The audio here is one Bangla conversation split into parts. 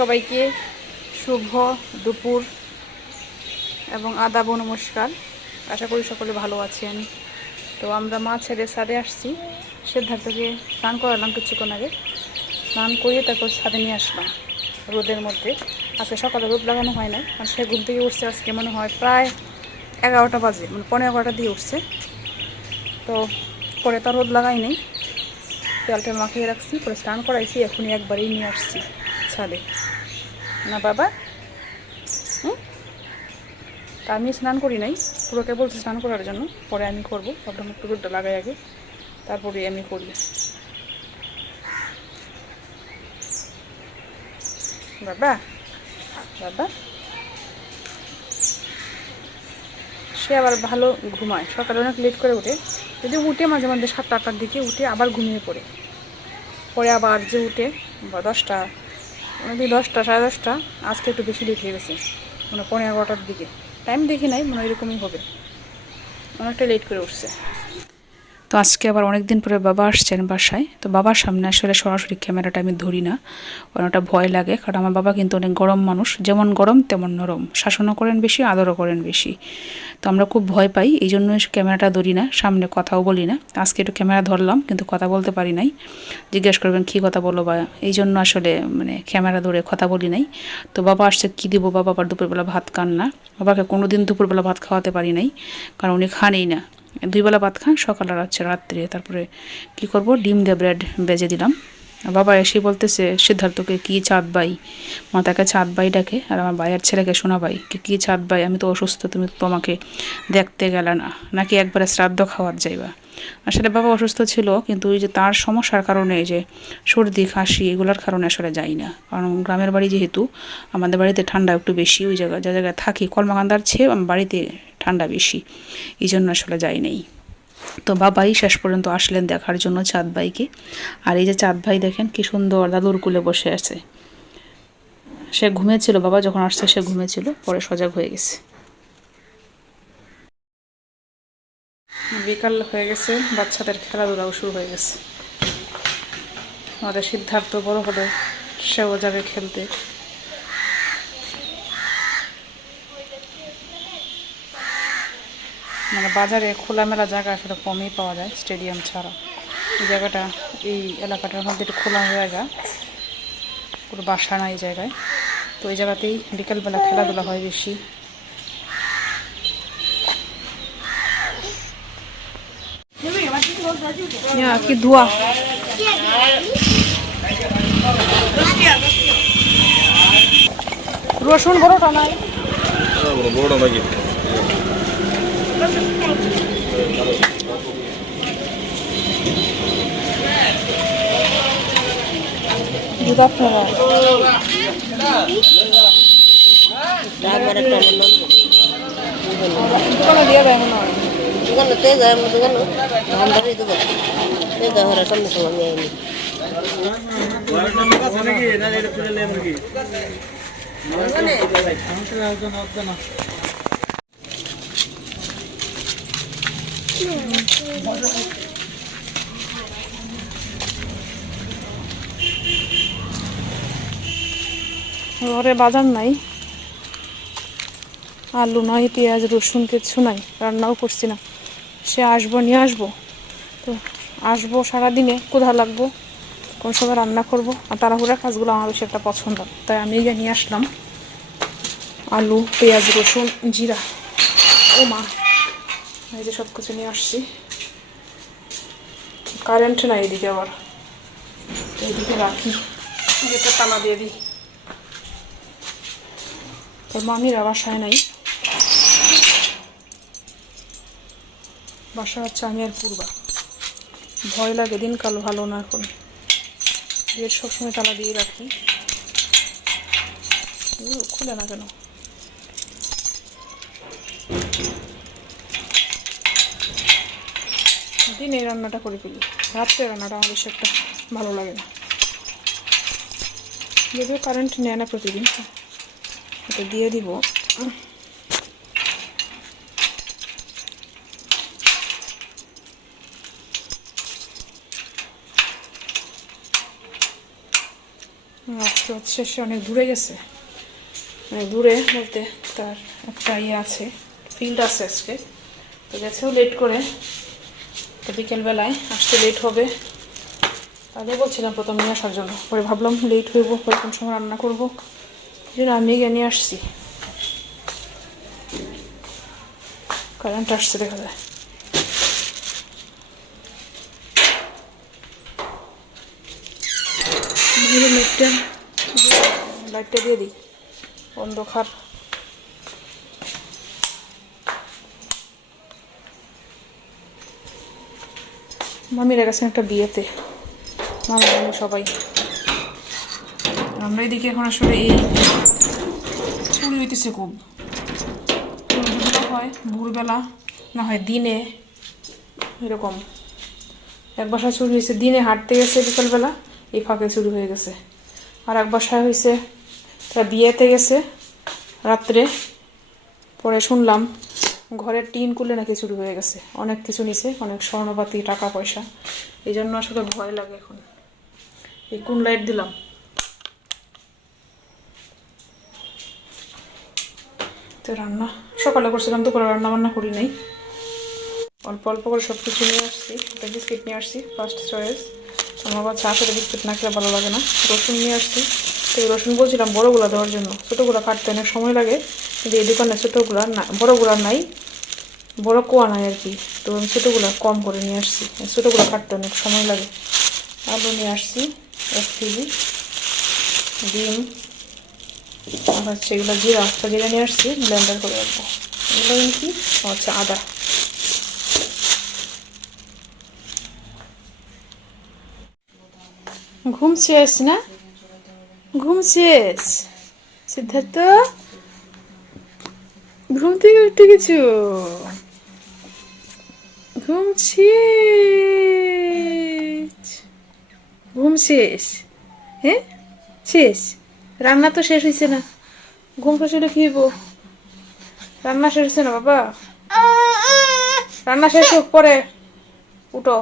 সবাইকে শুভ দুপুর এবং আদাব নমস্কার। আশা করি সকলে ভালো আছেন। তো আমরা মা ছেড়ে ছাদে আসছি। সিদ্ধার্থকে স্নান করালাম কিছুক্ষণ আগে। স্নান করিয়ে তারপর ছাদে নিয়ে আসলাম রোদের মধ্যে। আজকে সকালে রোদ লাগানো হয় না, কারণ সে ঘুম থেকে উঠছে আজকে মনে হয় প্রায় 11টা বাজে, মানে 11:15 দিয়ে উঠছে। তো পরে তার রোদ লাগাই নেই, তেলটা মাখিয়ে রাখছি, পরে স্নান করাইছি, এখনই একবারেই নিয়ে আসছি ছাদে। না বাবা, তা আমি স্নান করি নাই, পুরোকে বলছি স্নান করার জন্য, পরে আমি করবো। ভাবলাম একটু রোদটা লাগাই আগে, তারপরে আমি করি। বাবা বাবা সে আবার ভালো ঘুমায়, সকালে অনেক লেট করে উঠে। যদি উঠে মাঝে মাঝে 7টা-8টার দিকে উঠে আবার ঘুমিয়ে পড়ে, পরে আবার যে উঠে বা 10টা, অনেকদিন 10টা, 10:30। আজকে একটু বেশি লেট হয়ে গেছে, মানে 11:15টার দিকে। টাইম দেখি নাই, মনে এরকমই হবে, অনেকটা লেট করে উঠছে। তো আজকে আবার অনেক দিন পরে বাবা আসছেন বাসায়। তো বাবার সামনে আসলে সরাসরি ক্যামেরাটা আমি ধরি না, কারণ ওটা ভয় লাগে। কারণ আমার বাবা কিন্তু অনেক গরম মানুষ, যেমন গরম তেমন নরম, শাসনও করেন বেশি, আদরও করেন বেশি। তো আমরা খুব ভয় পাই, এই জন্য ক্যামেরাটা ধরি না, সামনে কথাও বলি না। আজকে একটু ক্যামেরা ধরলাম, কিন্তু কথা বলতে পারি নাই। জিজ্ঞেস করবেন কী কথা বলো বা, এই জন্য আসলে মানে ক্যামেরা ধরে কথা বলি নাই। তো বাবা আসছে, কী দিব, বাবা আবার দুপুরবেলা ভাত খান না। বাবাকে কোনো দিন দুপুরবেলা ভাত খাওয়াতে পারি নাই, কারণ উনি খানই না। 2 বেলা ভাত খান, সকাল আর হচ্ছে রাত্রে। তারপরে কি করব, ডিম দিয়ে ব্রেড বেজে দিলাম। বাবা এসে বলতেছে সিদ্ধার্থকে, কি চাঁদ ভাই, মাতাকে চাঁদ ভাই ডাকে, আর আমার ভাইয়ের ছেলেকে সোনা ভাই, কি চাঁদ ভাই, আমি তো অসুস্থ, তুমি তো আমাকে দেখতে গেলে না, নাকি একবারে শ্রাদ্ধ খাওয়ার যাইবা। আসলে বাবা অসুস্থ ছিল, কিন্তু ওই যে তার সমস্যার কারণে, এই যে সর্দি কাশি এগুলোর কারণে আসলে যাই না। কারণ গ্রামের বাড়ি যেহেতু, আমাদের বাড়িতে ঠান্ডা একটু বেশি, ওই জায়গায় যে জায়গায় থাকি কলমাকান্দার চেয়ে বাড়িতে ঠান্ডা বেশি, এই জন্য আসলে যাই নেই। তো বাবাই শেষ পর্যন্ত আসলেন দেখার জন্য চাঁদ ভাইকে। আর এই যে চাঁদ ভাই দেখেন কি সুন্দর দাদুর কুলে বসে আছে। সে ঘুমিয়েছিল, বাবা যখন আসছে সে ঘুমিয়েছিল, পরে সজাগ হয়ে গেছে। বিকাল হয়ে গেছে, বাচ্চাদের খেলাধুলাও শুরু হয়ে গেছে। আমাদের সিদ্ধার্থ বড় হলে সেও যাবে খেলতে। মানে বাজারে খোলামেলা জায়গা আসলে কমই পাওয়া যায় স্টেডিয়াম ছাড়া। এই জায়গাটা, এই এলাকাটার মধ্যে একটু খোলা জায়গা, পুরো বাসা না এই জায়গায়। তো এই জায়গাতেই বিকেলবেলা খেলাধুলা হয় বেশি। কি ধোয়া, রসুন বড়টা নাই, বড় নাকি দুধা ফেলা দোকানে দিয়ে দেয় মনে হয়। দোকানে তে যায়, আমার দোকানে ধানবাড়ি দোকান তে যায়, ওরা সামনে সময় আমি ঘরে বাজার নাই, আলু নাই, পেঁয়াজ রসুন কিচ্ছু নাই, রান্নাও করছি না। সে আসবো, নিয়ে আসবো। তো আসবো সারাদিনে, কোথা লাগবো, কোন সময় রান্না করবো, আর তাড়াহুড়ার কাজগুলো আমার বেশি একটা পছন্দ, তাই আমি গিয়ে নিয়ে আসলাম আলু, পেঁয়াজ, রসুন, জিরা। ও মা, এই যে সব কিছু নিয়ে আসছি। কারেন্ট নাই এদিকে, আবার এইদিকে রাখি, এটা তালা দিয়ে দিই। তোর মামিরা বাসায় নাই, বাসা হচ্ছে আমি আর পূর্বা। ভয় লাগে, দিনকাল ভালো না এখন, গেট সবসময় তালা দিয়ে রাখি। খুলে না কেন, দিনে এই রান্নাটা করে ফেলি, রাত্রে রান্নাটা আমার বেশি একটা ভালো লাগে না। যদিও কারেন্ট নেয় না প্রতিদিন, এটা দিয়ে দিব। আজকে হচ্ছে সে অনেক দূরে গেছে, মানে দূরে বলতে তার একটা ইয়ে আছে, ফিল্ড আছে আজকে, তো গেছেও লেট করে। তো বিকেলবেলায় আসতে লেট হবে, তাদের বলছিলাম প্রথম নিয়ে আসার জন্য, পরে ভাবলাম লেট হইব, পরে কোন সময় রান্না করবো, যেন আমি গিয়ে নিয়ে আসছি। কারেন্ট আসছে দেখা যায়। লাইটটা দিয়ে দিই, অন্ধকার। মামিরা গেছেন একটা বিয়েতে, মামি সবাই। আমরা এদিকে এখন আসলে এই চুরি হইতেছে খুব, হয় ভোরবেলা না হয় দিনে, এরকম। এক বাসায় চুরি হয়েছে দিনে, হাঁটতে গেছে বিকালবেলা, এই ফাঁকে চুরি হয়ে গেছে। আর এক বাসায় হয়েছে তারা বিয়েতে গেছে রাত্রে, পরে শুনলাম ঘরের টিন খুলে নাকি চুরি হয়ে গেছে, অনেক কিছু নিছে, অনেক স্বর্ণপাতি, টাকা পয়সা। এই জন্য আসলে ভয় লাগে এখন। এই কোন লাইট দিলাম, তো রান্না সকালে করছিলাম, দুপুরে রান্না বান্না করি নাই, অল্প অল্প করে সব কিছু নিয়ে আসছি। একটা বিস্কিট নিয়ে আসছি, ফার্স্ট চয়েস, আমার আবার চা সাথে বিস্কিট না খেলে ভালো লাগে না। রসুন নিয়ে আসছি, তো রসুন বলছিলাম বড়োগুলো দেওয়ার জন্য, ছোটোগুলো কাটতে অনেক সময় লাগে, কিন্তু এই দোকানে ছোটোগুলো না, বড়োগুলো নাই, বড় কোয়া নাই আর কি, তো আমি ছোটোগুলো কম করে নিয়ে আসছি, ছোটোগুলো কাটতে অনেক সময় লাগে। আলু নিয়ে আসছি 1 কেজি, ডিম, আর হচ্ছে এগুলো জিরা, জিরা নিয়ে আসছি, ব্লেন্ডার করে রাখবো। এগুলো কি হচ্ছে আদা। ঘুম শেষ না, ঘুম শেষ সিদ্ধার্থ, ঘুম থেকে উঠে গেছো, ঘুম শেষ, ঘুম শেষ, হ্যাঁ শেষ। রান্না তো শেষ হয়েছে না, ঘুম শেষ হলে কি হইব? রান্না শেষ হয়েছে না বাবা, রান্না শেষ হোক পরে উঠো।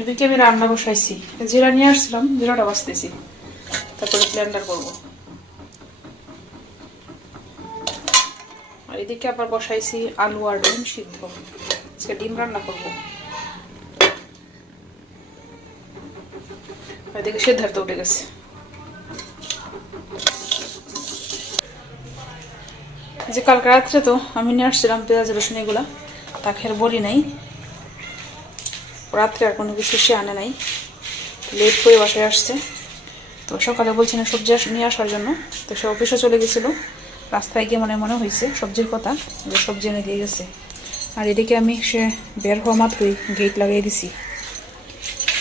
এদিকে আমি রান্না বসাইছি, জিরা নিয়ে আসছিলাম, জিরাটা বাছতেছি, তারপরে ব্লেন্ডার করবো। আর এদিকে আবার বসাইছি আলু আর ডিম সিদ্ধ, আজকে ডিম রান্না করবো। এদিকে সিদ্ধার্থ উঠে গেছে। যে কালকে রাত্রে তো আমি নিয়ে আসছিলাম পেঁয়াজ রসুন, এগুলা তাকে আর বলি নাই, রাত্রে আর কোনো কিছু সে আনে নাই, লেট করে বাসায় আসছে। তো সকালে বলছি না সবজি নিয়ে আসার জন্য, তো সে অফিসে চলে গেছিলো, রাস্তায় গিয়ে মনে হয়েছে সবজির কথা, যে সবজি এনে দিয়ে গেছে। আর এদিকে আমি সে বের হওয়া মাত্রই গেট লাগিয়ে দিছি,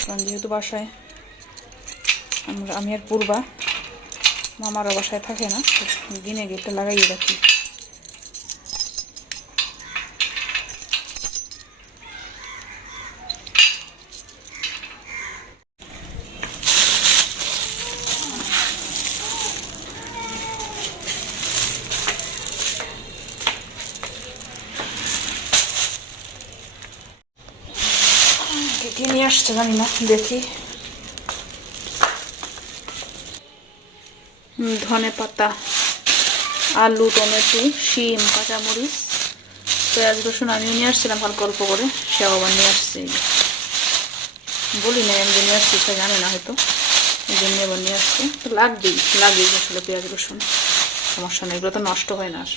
কারণ যেহেতু বাসায় আমি আর পূর্বা মামারা বাসায় থাকে না, দিনে গেটটা লাগাইয়ে রাখি। কি নিয়ে আসছে জানি না, দেখি। ধনে পাতা, আলু, টমেটো, শিম, কাঁচামরিচ, পেঁয়াজ রসুন আমি নিয়ে আসছিলাম হালকা অল্প করে, সেও আবার নিয়ে আসছে। বলি না আমি যে নিয়ে আসছি, সে জানে না হয়তো, এই জন্য আবার নিয়ে আসছে। তো লাগবেই আসলে পেঁয়াজ রসুন, সমস্যা নেই, এগুলো তো নষ্ট হয় না আর।